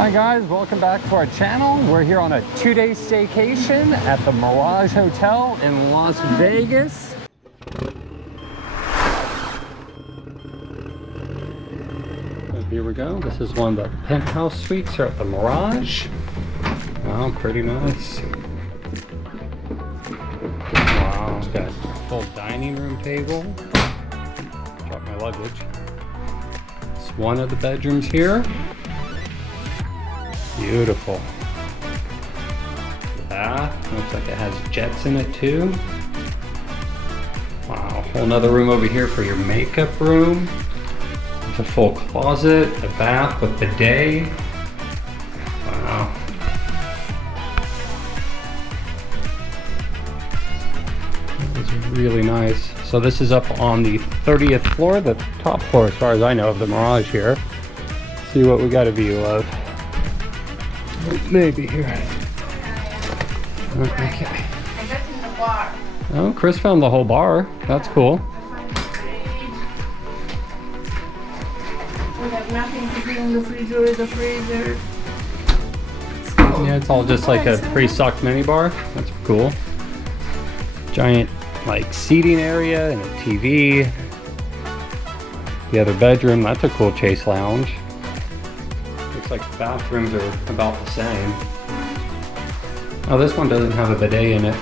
Hi guys, welcome back to our channel. We're here on a 2-day staycation at the Mirage Hotel in Las Vegas. So here we go. This is one of the penthouse suites here at the Mirage. Wow, pretty nice. Wow, got a full dining room table. Drop my luggage. It's one of the bedrooms here. Beautiful. The bath looks like it has jets in it too. Wow, whole nother room over here for your makeup room. There's a full closet, a bath with bidet. Wow. That is really nice. So this is up on the 30th floor, the top floor as far as I know of the Mirage here. See what we got a view of. Maybe here. Okay. I got in the bar. Oh, Chris found the whole bar. That's cool. We have nothing to do in the freezer. Yeah, it's all just like a pre-stocked mini bar. That's cool. Giant like seating area and a TV. The other bedroom, that's a cool chase lounge. Looks like the bathrooms are about the same. Oh, this one doesn't have a bidet in it. Are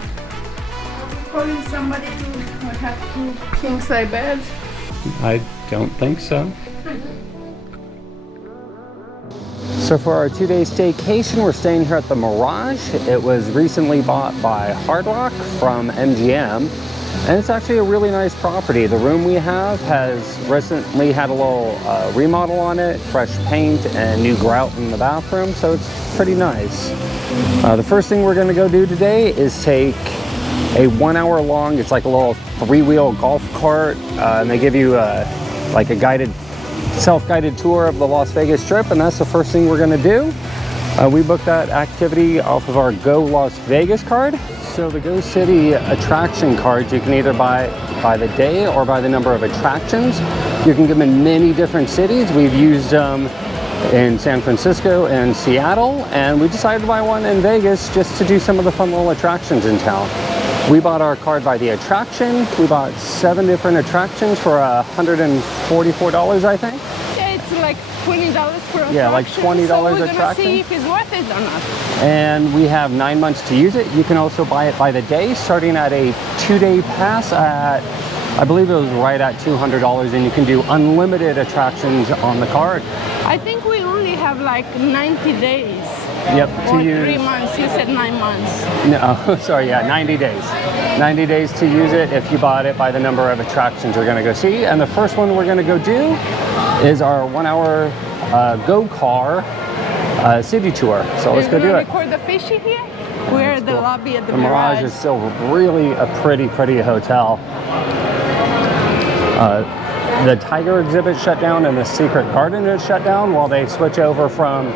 we calling somebody to have 2 king-size beds? I don't think so. So for our 2-day staycation, we're staying here at the Mirage. It was recently bought by Hard Rock from MGM. And it's actually a really nice property. The room we have has recently had a little remodel on it, fresh paint and new grout in the bathroom, so it's pretty nice. The first thing we're gonna go do today is take a 1-hour long, it's like a little 3-wheel golf cart, and they give you like a guided, self-guided tour of the Las Vegas Strip, and that's the first thing we're gonna do. We booked that activity off of our Go Las Vegas card. So the Go City attraction cards, you can either buy by the day or by the number of attractions. You can get them in many different cities. We've used them in San Francisco and Seattle, and we decided to buy one in Vegas just to do some of the fun little attractions in town. We bought our card by the attraction. We bought 7 different attractions for $144, I think. Yeah, it's like $20 per attraction. Yeah, like $20 so we're attraction. gonna see if it's worth it or not. And we have 9 months to use it. You can also buy it by the day, starting at a 2-day pass at, I believe it was right at $200, and you can do unlimited attractions on the card. I think we only have like 90 days. Yep, Or to use. 3 months, you said 9 months. No, sorry, yeah, 90 days. 90 days to use it if you bought it by the number of attractions you're gonna go see. And the first one we're gonna go do is our 1-hour Go Car city tour. So let's go do it. Record the fishy here? We're at the lobby at the Mirage is still really a pretty hotel. The Tiger exhibit shut down and the Secret Garden is shut down while they switch over from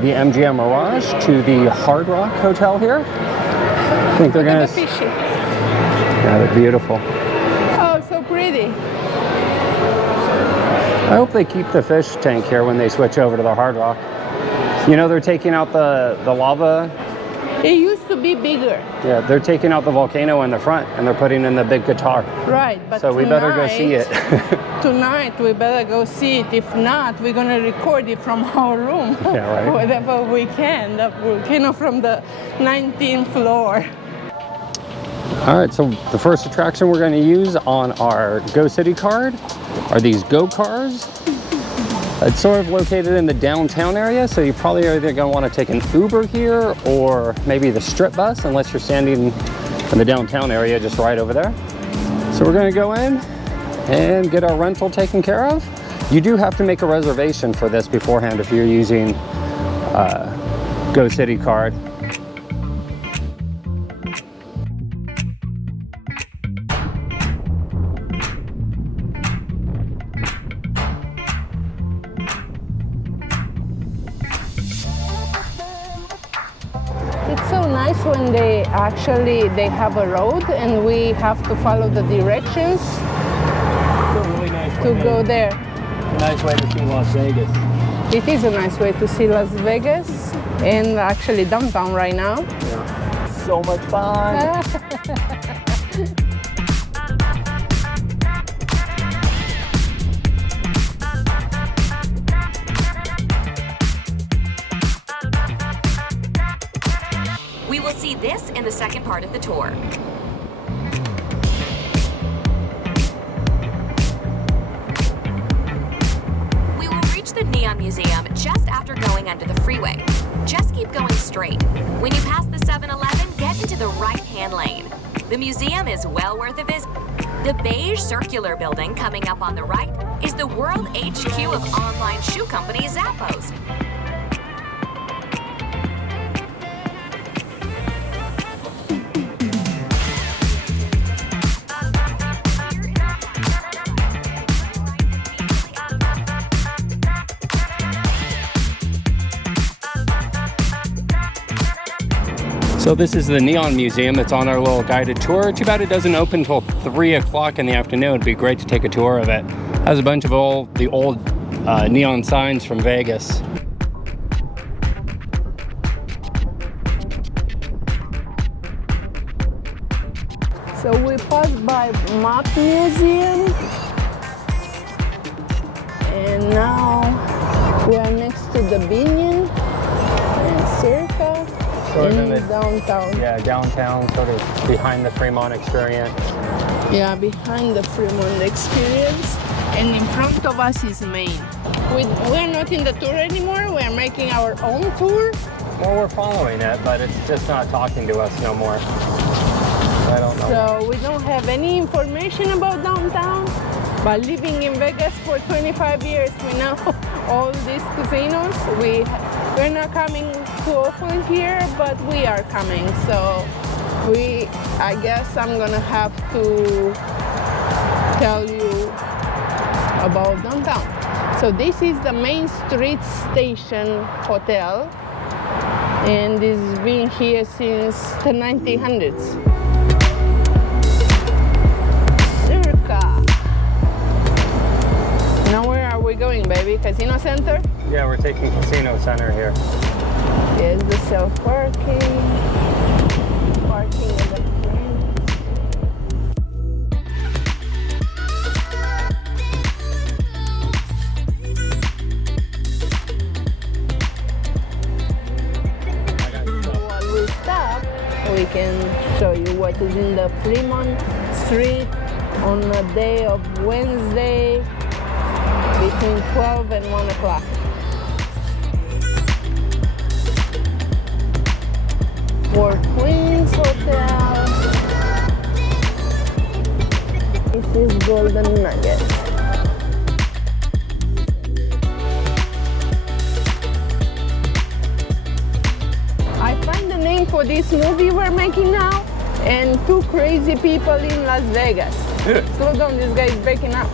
the MGM Mirage to the Hard Rock Hotel here. I think they're Look gonna. at the fishy. Yeah, they're beautiful. Oh, so pretty. I hope they keep the fish tank here when they switch over to the Hard Rock. You know, they're taking out the lava. It used to be bigger. Yeah, they're taking out the volcano in the front and they're putting in the big guitar. Right, but So we better go see it. Tonight we better go see it. If not, we're gonna record it from our room. Yeah, right. Whatever we can. The volcano from the 19th floor. All right, so the first attraction we're going to use on our Go City card are these Go Cars. It's sort of located in the downtown area, so you probably are either going to want to take an Uber here or maybe the strip bus, unless you're standing in the downtown area just right over there. So we're going to go in and get our rental taken care of. You do have to make a reservation for this beforehand if you're using Go City card. It's so nice when they have a road and we have to follow the directions. It's a really nice to go there. A nice way to see Las Vegas. It is a nice way to see Las Vegas and actually downtown right now. Yeah. So much fun. We will see this in the second part of the tour. We will reach the Neon Museum just after going under the freeway. Just keep going straight. When you pass the 7-Eleven, get into the right-hand lane. The museum is well worth a visit. The beige circular building coming up on the right is the World HQ of online shoe company Zappos. So this is the Neon Museum. It's on our little guided tour. Too bad it doesn't open until 3 o'clock in the afternoon. It'd be great to take a tour of it. Has a bunch of the old neon signs from Vegas. So we passed by Map Museum, and now we are next to the Binion and Circa in downtown. Yeah, downtown, sort of behind the Fremont Experience. Yeah, behind the Fremont Experience, and in front of us is Maine. We're not in the tour anymore. We're making our own tour. Well, we're following it, but it's just not talking to us no more. I don't know. So we don't have any information about downtown. But living in Vegas for 25 years, we know all these casinos. We're not coming too often here, but we are coming. So I guess I'm gonna have to tell you about downtown. So this is the Main Street Station Hotel, and it's been here since the 1900s. Now where are we going, baby? Casino Center? Yeah, we're taking Casino Center here. Here's the self-parking. Parking in the front. While we stop, we can show you what is in the Fremont Street on a day of Wednesday, between 12 and 1 o'clock. Fort Queens Hotel. This is Golden Nugget. I find the name for this movie we're making now, and Two Crazy People in Las Vegas. Slow down, this guy is breaking up.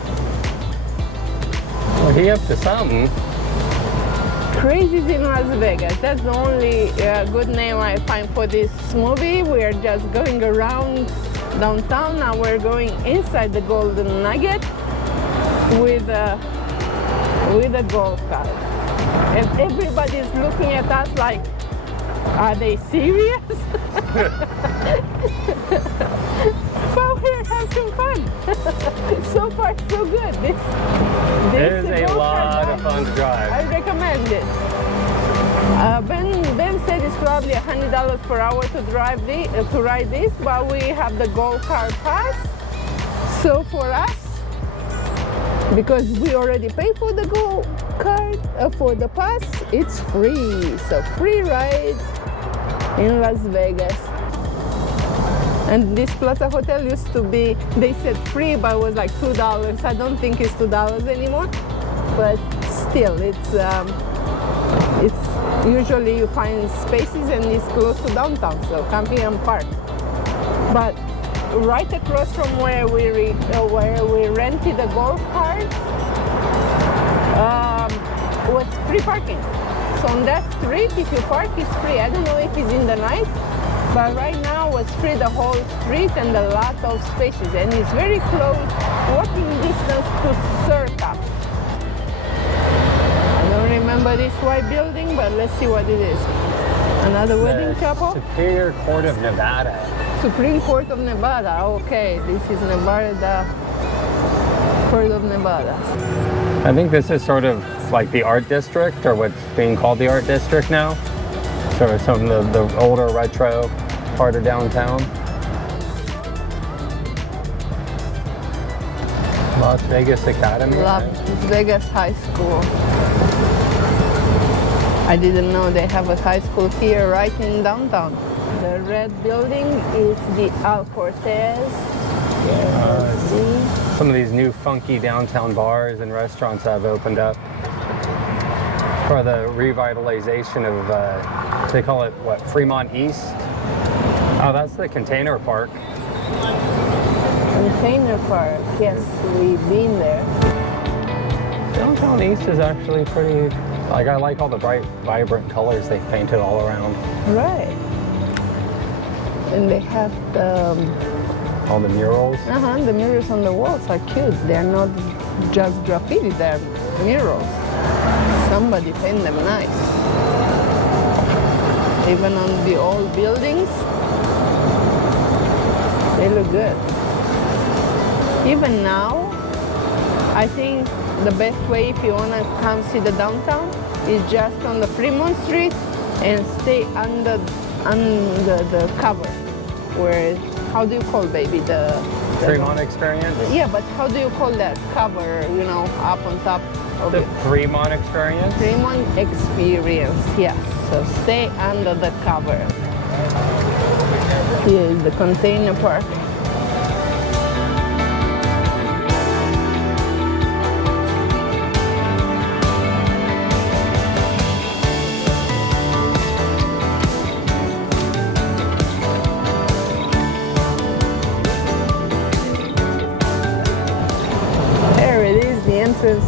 Well, he up to something. Crazies in Las Vegas. That's the only good name I find for this movie. We're just going around downtown. Now we're going inside the Golden Nugget with a golf cart. And everybody's looking at us like, are they serious? But we're having fun. So far, so good. It is a lot of fun to drive. I recommend it. Ben said it's probably $100 per hour to ride this, but we have the Gold Card Pass. So for us, because we already paid for the Gold Card, for the pass, it's free. So free rides in Las Vegas. And this Plaza Hotel used to be, they said free, but it was like $2. I don't think it's $2 anymore, but still, it's usually you find spaces and it's close to downtown, so come here and park. But right across from where we rented the golf cart was free parking. So on that street, if you park, it's free. I don't know if it's in the night, but right now it's free the whole street and a lot of spaces, and it's very close, walking distance to Circa. I don't remember this white building, but let's see what it is. Another wedding chapel? Superior Court of Nevada. Supreme Court of Nevada. Okay, this is Nevada Court of Nevada. I think this is sort of like the art district, or what's being called the art district now. So some of the older retro part of downtown. Las Vegas Academy. Las Vegas High School. I didn't know they have a high school here right in downtown. The red building is the Al Cortez. Some of these new funky downtown bars and restaurants have opened up for the revitalization of, they call it, what, Fremont East? Oh, that's the container park. Container Park, yes, we've been there. Downtown East is actually pretty, like, I like all the bright, vibrant colors they've painted all around. Right. And they have the... all the murals. the murals on the walls are cute. They're not just graffiti, they're murals. Somebody painted them nice. Even on the old buildings, they look good. Even now, I think the best way if you want to come see the downtown is just on the Fremont Street and stay under the cover. Where, how do you call, baby, the Fremont Experience? Yeah, but how do you call that cover, you know, up on top of The it? Fremont Experience? Fremont Experience, yes. So stay under the cover. Here is the container park.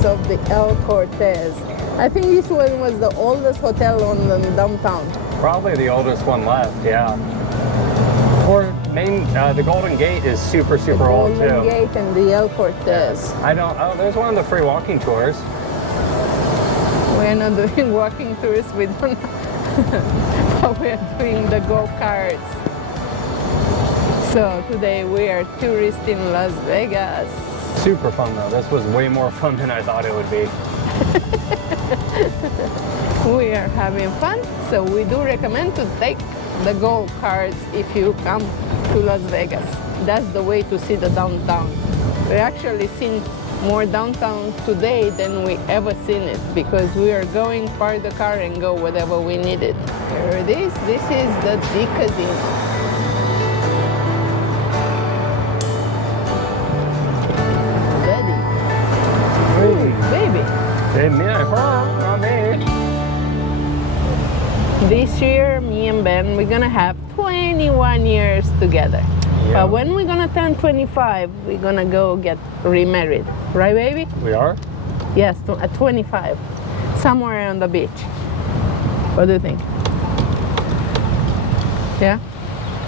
Of the El Cortez. I think this one was the oldest hotel on the downtown. Probably the oldest one left, yeah. Or the Golden Gate is super old too. Golden Gate and the El Cortez. There's one of the free walking tours. We're not doing walking tours, we don't but we're doing the go-karts. So today we are tourists in Las Vegas. Super fun though. This was way more fun than I thought it would be. We are having fun, so we do recommend to take the go-karts if you come to Las Vegas. That's the way to see the downtown. We actually seen more downtown today than we ever seen it because we are going park the car and go wherever we need it. Here it is. This is the casino. Baby. Not me. This year, me and Ben, we're gonna have 21 years together. Yeah. But when we're gonna turn 25, we're gonna go get remarried. Right, baby? We are? Yes, at 25. Somewhere on the beach. What do you think? Yeah?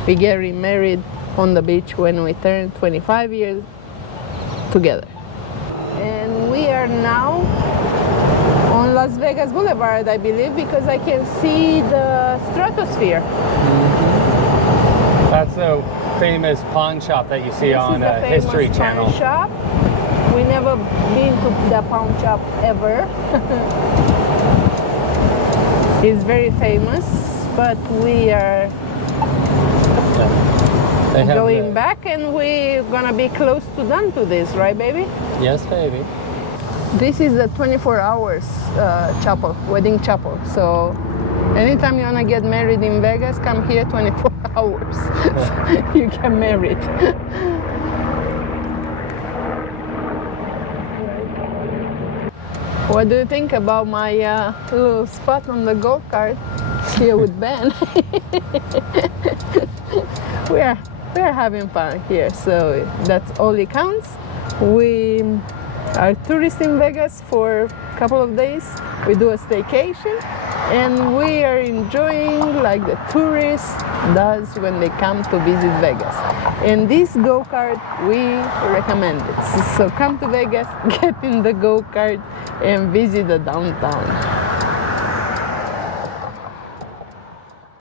We get remarried on the beach when we turn 25 years together. And we are now on Las Vegas Boulevard, I believe, because I can see the Stratosphere. That's the famous pawn shop that you see on History Channel. Pawn shop. We never been to the pawn shop ever. It's very famous, but we are going back, and we're gonna be close to done to this, right, baby? Yes, baby. This is the 24 hours chapel, wedding chapel. So anytime you wanna get married in Vegas, come here 24 hours. You get married. What do you think about my little spot on the golf cart here with Ben? we are having fun here, so that's all it counts. We are tourists in Vegas for a couple of days. We do a staycation, and we are enjoying like the tourist does when they come to visit Vegas. And this go-kart, we recommend it. So come to Vegas, get in the go-kart, and visit the downtown.